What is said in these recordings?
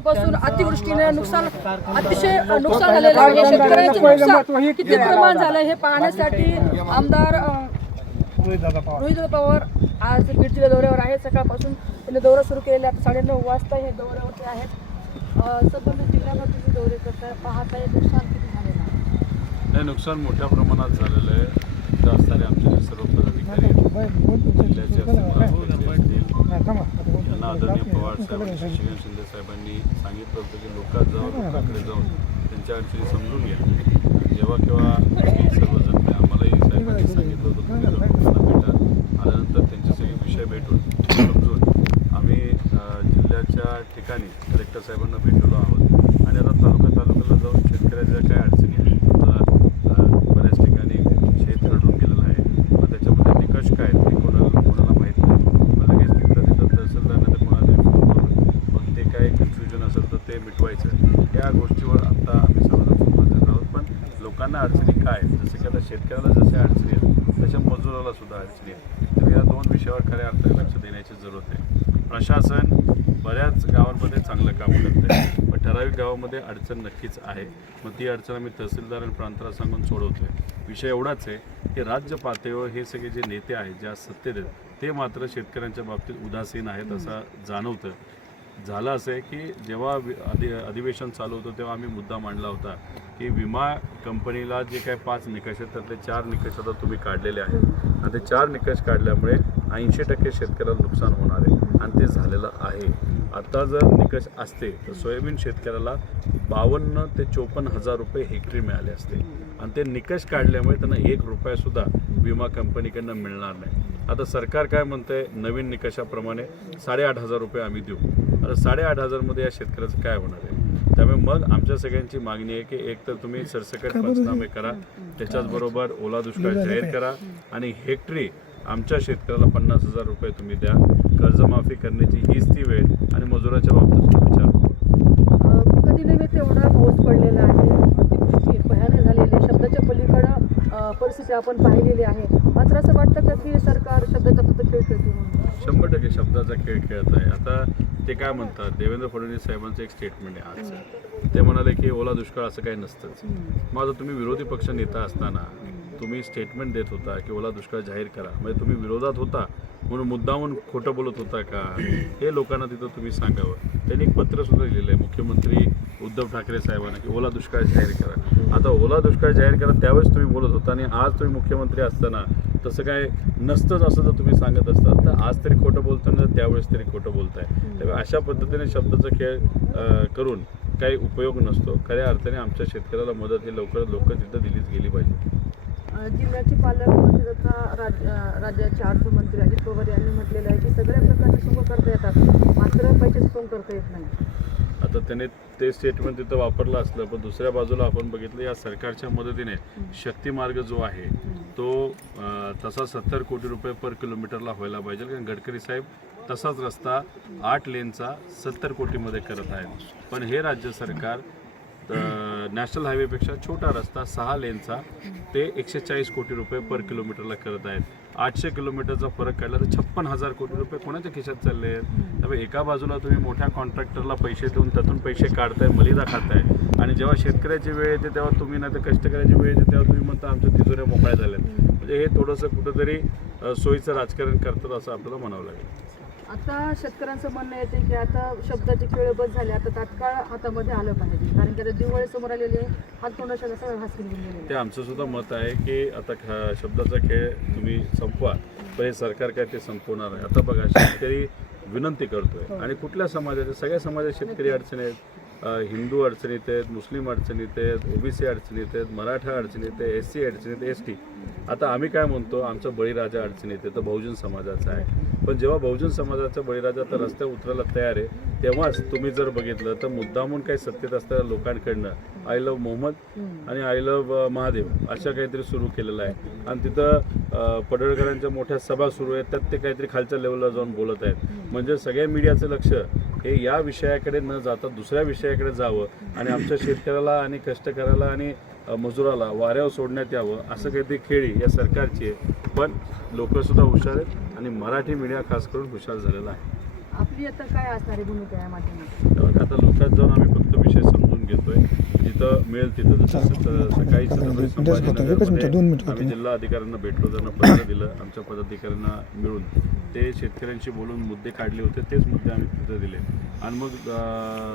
पासून अतिवृष्टीने नुकसान अतिशय नुकसान झालेलं आहे. शेतकऱ्यांचं नुकसान किती प्रमाण झालं हे पाहण्यासाठी आमदार अ, रोहित पवार. आज बीड जिल्हा दौऱ्यावर आहे सकाळपासून त्यांनी दौरा सुरू केलेला आहे. आता साडेनऊ वाजता हे दौऱ्यावरती आहेत. संबंधित जिल्ह्यामध्ये तुम्ही दौरे करताय पाहताय नुकसान किती झालेलं आहे? हे नुकसान मोठ्या प्रमाणात झालेलं आहे. असणारे आमचे सर्व पदाधिकारी. आहेत, जिल्ह्याचे असतील तालुक्याचे यांना आदरणीय पवार साहेब शिवसेना शिंदे साहेबांनी सांगितलं होतं की लोकात जाऊन लोकांकडे जाऊन त्यांच्या अडचणी समजून घ्या. जेव्हा केव्हा सर्वजण आम्हालाही साहेबांनी सांगितलं होतं तुम्ही जाऊन भेटा. आल्यानंतर त्यांचे सगळे विषय भेटून समजून आम्ही जिल्ह्याच्या ठिकाणी कलेक्टर साहेबांना भेटलो आहोत. आणि आता तालुका तालुक्याला जाऊन शेतकऱ्याच्या काय अडचणी आहेत आता अ, बऱ्याच ठिकाणी शेत रडून गेलेलं आहे मग त्याच्यामध्ये निकष काय आहेत ते कोणाला कोणाला माहीत नाही मग लगेच तिथं तिथं तहसीलदारनं ते कोणाला तरी फोन करून मग ते काय कन्फ्युजन असेल तर ते मिटवायचं. या गोष्टीवर आता आम्ही सर्वजण फोकस देत आहोत. पण लोकांना अडचणी काय आहेत? जसं की आता शेतकऱ्याला जशा अडचणी आहेत तशा मजुराला सुद्धा अडचणी आहेत. तर या दोन विषयावर खऱ्या अर्थाने लक्ष देण्याची जरूरत आहे. प्रशासन बऱ्याच गावांमध्ये चांगलं काम करतं आहे पण ठराविक गावामध्ये अडचण नक्कीच आहे. मग ती अडचण आम्ही तहसीलदार आणि प्रांताला सांगून सोडवतोय. विषय एवढाच आहे की राज्य पातळीवर हे सगळे जे नेते आहेत ज्या सत्तेत आहेत ते मात्र शेतकऱ्यांच्या बाबतीत उदासीन आहेत असं जाणवतं झालं असं आहे की जेव्हा वि- अधि अधिवेशन चालू होतं तेव्हा आम्ही मुद्दा मांडला होता की विमा कंपनीला जे काही पाच निकष आहेत त्यातले चार निकष आता तुम्ही काढलेले आहेत. आणि ते चार निकष काढल्यामुळे ऐंशी टक्के शेतकऱ्याला नुकसान होणार आहे. आणि ते झालेलं आहे. आता जर निकष असते तर सोयाबीन शेतकऱ्याला बावन्न ते चोपन्न हजार रुपये हेक्टरी मिळाले असते. आणि ते निकष काढल्यामुळे त्यांना एक रुपयासुद्धा विमा कंपनीकडनं मिळणार नाही. आता सरकार काय म्हणतंय? नवीन निकषाप्रमाणे साडेआठ हजार रुपये आम्ही देऊ. आता साडेआठ हजारमध्ये या शेतकऱ्याचं काय होणार आहे? त्यामुळे मग आमच्या सगळ्यांची मागणी आहे की एक तर तुम्ही सरसकट पंचनामे करा. त्याच्याचबरोबर ओला दुष्काळ जाहीर करा आणि हेक्टरी आमच्या शेतकऱ्याला पन्नास हजार रुपये तुम्ही द्या. कर्जमाफी करण्याची हीच ती वेळ आणि मजुराच्या बाबतीत विचार कधी नव्हे तेवढा पाऊस पडलेला आहे. अतिवृष्टी भयानक झालेली आहे. शब्दाच्या पलीकडं परिस्थिती आपण पाहिलेली आहे. मात्र असं वाटतं का की सरकार शब्दाचा फक्त खेळ खेळते शंभर टक्के शब्दाचा खेळ खेळत आहे. आता ते काय म्हणतात? देवेंद्र फडणवीस साहेबांचं एक स्टेटमेंट आहे आज ते म्हणाले की ओला दुष्काळ असं काही नसतंच. मग आता तुम्ही विरोधी पक्ष नेता असताना तुम्ही स्टेटमेंट देत होता की ओला दुष्काळ जाहीर करा. म्हणजे तुम्ही विरोधात होता. म्हणून मुद्दामून खोटं बोलत होता का? हे लोकांना तिथं तुम्ही सांगावं. त्यांनी एक पत्र सुद्धा लिहिलं आहे मुख्यमंत्री उद्धव ठाकरे साहेबांना की ओला दुष्काळ जाहीर करा. आता ओला दुष्काळ जाहीर करा त्यावेळेस तुम्ही बोलत होता आणि आज तुम्ही मुख्यमंत्री असताना तसं काय नसतंच असं जर तुम्ही सांगत असतात तर आज तरी खोटं बोलताना त्यावेळेस तरी खोटं बोलताय. त्यामुळे अशा पद्धतीने शब्दाचा खेळ करून काही उपयोग नसतो. खऱ्या अर्थाने आमच्या शेतकऱ्याला मदत ही लवकरात लवकर तिथं दिलीच गेली पाहिजे. जिल्ह्याचे पालकमंत्री तथा राज्याचे अर्थमंत्री अजित पवार यांनी म्हटलेलं आहे की सगळ्या प्रकारचे सोंग करता येतात मात्र पैशाचे सोंग करता येत नाही आता त्याने ते स्टेटमेंट तिथं वापरलं असलं पण दुसऱ्या बाजूला आपण बघितलं या सरकारच्या मदतीने शक्ती मार्ग जो आहे तो तसा सत्तर कोटी रुपये पर किलोमीटरला व्हायला पाहिजे. कारण गडकरी साहेब तसाच रस्ता आठ लेनचा सत्तर कोटीमध्ये करत आहेत. पण हे राज्य सरकार नॅशनल हायवेपेक्षा छोटा रस्ता सहा लेनचा ते एकशे चाळीस कोटी रुपये पर किलोमीटरला करत आहेत. आठशे किलोमीटरचा फरक काढला तर छप्पन हजार कोटी रुपये कोणाच्या खिशात चालले आहेत? त्यामुळे एका बाजूला तुम्ही मोठ्या कॉन्ट्रॅक्टरला पैसे देऊन त्यातून पैसे काढताय मलिदा खाताय. आणि जेव्हा शेतकऱ्याची वेळ येते तेव्हा तुम्ही नाही तर कष्टकऱ्याची वेळ येते तेव्हा तुम्ही म्हणता आमच्या तिजोऱ्या मोकळ्या झाल्यात. म्हणजे हे थोडंसं कुठंतरी सोयीचं राजकारण करतात असं आपल्याला म्हणावं लागेल. आता शेतकऱ्यांचं म्हणणं येते की आता शब्दाचे खेळ बस झाले आता तात्काळ हातामध्ये आलं पाहिजे. कारण की आता दिवाळी समोर आलेली आहे हात तोंडाच्या सगळं गेलेले ते आमचं सुद्धा मत आहे की आता ख- शब्दाचा खेळ तुम्ही संपवा पण हे सरकार काय ते संपवणार आहे आता बघा शेतकरी विनंती करतोय. आणि कुठल्या समाजाचे सगळ्या समाजात शेतकरी अडचणी आहेत. हिंदू अडचणीत आहेत मुस्लिम अडचणीत आहेत ओबीसी अडचणीत आहेत मराठा अडचणीत आहे एस सी अडचणीत एस टी आता आम्ही काय म्हणतो आमचं बळीराजा अडचणीत आहे तर बहुजन समाजाचा आहे. पण जेव्हा बहुजन समाजाचा बळीराजा तर रस्त्यावर उतरायला तयार आहे तेव्हाच तुम्ही जर बघितलं तर मुद्दामून काही सत्तेत असणाऱ्या लोकांकडनं आय लव्ह मोहम्मद आणि आय लव्ह महादेव अशा काहीतरी सुरू केलेलं आहे. आणि तिथं पडळकरांच्या मोठ्या सभा सुरू आहेत त्यात ते काहीतरी खालच्या लेवलला जाऊन बोलत आहेत. म्हणजे सगळ्या मीडियाचं लक्ष हे या विषयाकडे न जाता दुसऱ्या विषयाकडे जावं आणि आमच्या शेतकऱ्याला आणि कष्टकऱ्याला आणि मजुराला वाऱ्यावर सोडण्यात यावं असं काहीतरी खेळी या सरकारची आहे. पण लोकंसुद्धा हुशार आहेत आणि मराठी मीडिया खास करून हुशार झालेला आहे. आपली आता काय असणारी भूमिका तेव्हा आता लोकात जाऊन आम्ही फक्त विषय समजून घेतोय. जिथं मिळेल तिथं जसं सकाळी छत्रपती संभाजीनगरमध्ये आम्ही जिल्हा अधिकाऱ्यांना भेटलो त्यांना पत्र दिलं आमच्या पदाधिकाऱ्यांना मिळून. ते शेतकऱ्यांशी बोलून मुद्दे काढले होते तेच मुद्दे आम्ही तिथं दिले. आणि मग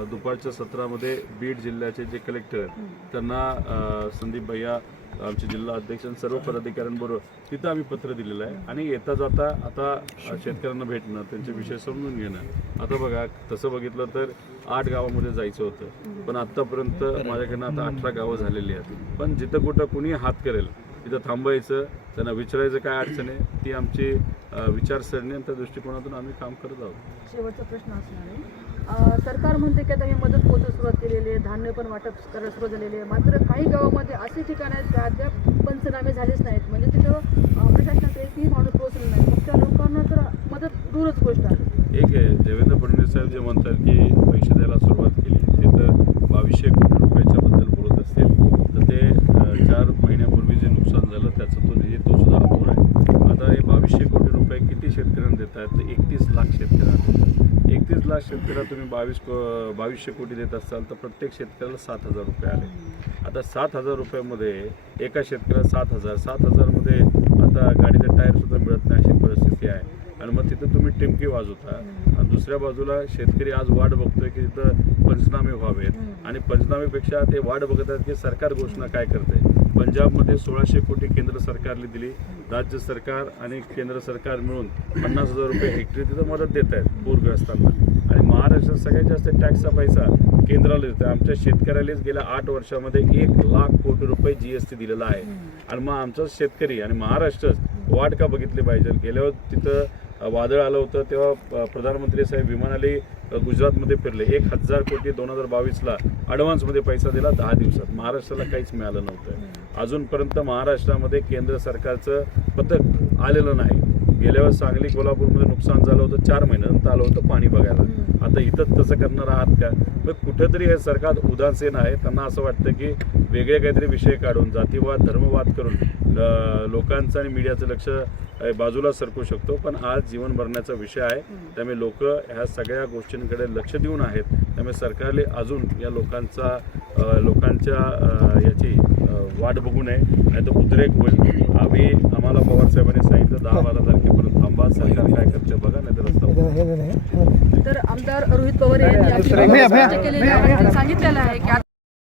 दुपारच्या सत्रामध्ये बीड जिल्ह्याचे जे कलेक्टर त्यांना संदीप भैया आमचे जिल्हा अध्यक्ष आणि सर्व पदाधिकाऱ्यांबरोबर तिथं आम्ही पत्र दिलेलं आहे. आणि येता जाता आता शेतकऱ्यांना भेटणं त्यांचे विषय समजून घेणं. आता बघा तसं बघितलं तर आठ गावामध्ये जायचं होतं. पण आत्तापर्यंत माझ्याकडनं आता अठरा गावं झालेली आहेत. पण जिथं कुठं कुणी हात करेल तिथं थांबायचं त्यांना विचारायचं काय अडचण आहे ती आमची विचारसरणी आणि त्या दृष्टिकोनातून आम्ही काम करत आहोत. शेवटचा प्रश्न असणार आहे. सरकार म्हणते की आता हे मदत पोहोचत सुरुवात केलेली आहे धान्य पण वाटप करायला सुरुवात झालेली आहे. मात्र काही गावामध्ये असे ठिकाण आहेत का अद्याप पंचनामे झालेच नाहीत. म्हणजे तिथं अं, प्रशासनाचं एकही माणूस पोहोचलेला नाही. मग त्या लोकांना तर मदत दूरच गोष्ट आहे. एक आहे देवेंद्र फडणवीस साहेब जे म्हणतात की पैसे द्यायला सुरुवात केली ते तर बावीसशे कोटी रुपयाच्याबद्दल बोलत असतील. तर ते चार महिन्यापूर्वी जे नुकसान झालं त्याचं तो निधी तो सुद्धा अपुरा आहे. आता हे बावीसशे कोटी रुपये किती शेतकऱ्यांना देत आहेत तर एकतीस एका शेतकऱ्याला तुम्ही बावीस को बावीसशे कोटी देत असाल तर प्रत्येक शेतकऱ्याला सात हजार रुपये आले. आता सात हजार रुपयामध्ये एका शेतकऱ्याला सात हजार सात हजारमध्ये आता गाडीचे टायरसुद्धा मिळत नाही अशी परिस्थिती आहे. आणि मग तिथं तुम्ही टिमकी वाजवता आणि दुसऱ्या बाजूला शेतकरी आज वाट बघतोय की तिथं पंचनामे व्हावेत. आणि पंचनामेपेक्षा ते वाट बघत आहेत की सरकार घोषणा काय करते. पंजाबमध्ये सोळाशे कोटी केंद्र सरकारने दिली. राज्य सरकार आणि केंद्र सरकार मिळून पन्नास हजार रुपये हेक्टरी तिथं मदत देत आहेत पूरग्रस्तांना. आणि महाराष्ट्रात सगळ्यात जास्त टॅक्सचा पैसा केंद्राला देतो आमच्या शेतकऱ्यालाच गेल्या आठ वर्षामध्ये एक लाख कोटी रुपये जी एस टी दिलेला आहे. आणि मग आमचा शेतकरी आणि महाराष्ट्रच वाट का बघितली पाहिजे? गेल्यावर तिथं वादळ आलं होतं तेव्हा प्रधानमंत्री साहेब विमानाने गुजरातमध्ये फिरले. एक हजार कोटी दोन हजार बावीसला ॲडव्हान्समध्ये पैसा दिला दहा दिवसात. महाराष्ट्राला काहीच मिळालं नव्हतं. अजूनपर्यंत महाराष्ट्रामध्ये केंद्र सरकारचं पथक आलेलं नाही. गेल्या वेळेस सांगली कोल्हापूरमध्ये नुकसान झालं होतं चार महिन्यानंतर आलं होतं पाणी बघायला. आता इथं तसं करणार आहात का? मग कुठेतरी हे सरकार उदासीन आहे त्यांना असं वाटतं की वेगळे काहीतरी विषय काढून जातीवाद धर्मवाद करून लोकांचं आणि मीडियाचं लक्ष बाजूला सरकू शकतो. पण आज जीवन भरण्याचा विषय आहे. त्यामुळे लोक ह्या सगळ्या गोष्टींकडे लक्ष देऊन आहेत. त्यामुळे सरकारने अजून या लोकांचा लोकांच्या याची वाट बघू नये. नाही तर उद्रेक होईल. आम्ही आम्हाला पवार साहेबांनी सांगितलं दहा बारा तारखेपर्यंत थांबा. सरकार काय करते बघा नाही तर रस्ता तर आमदार रोहित पवार यांनी आणि सांगितलेलं आहे की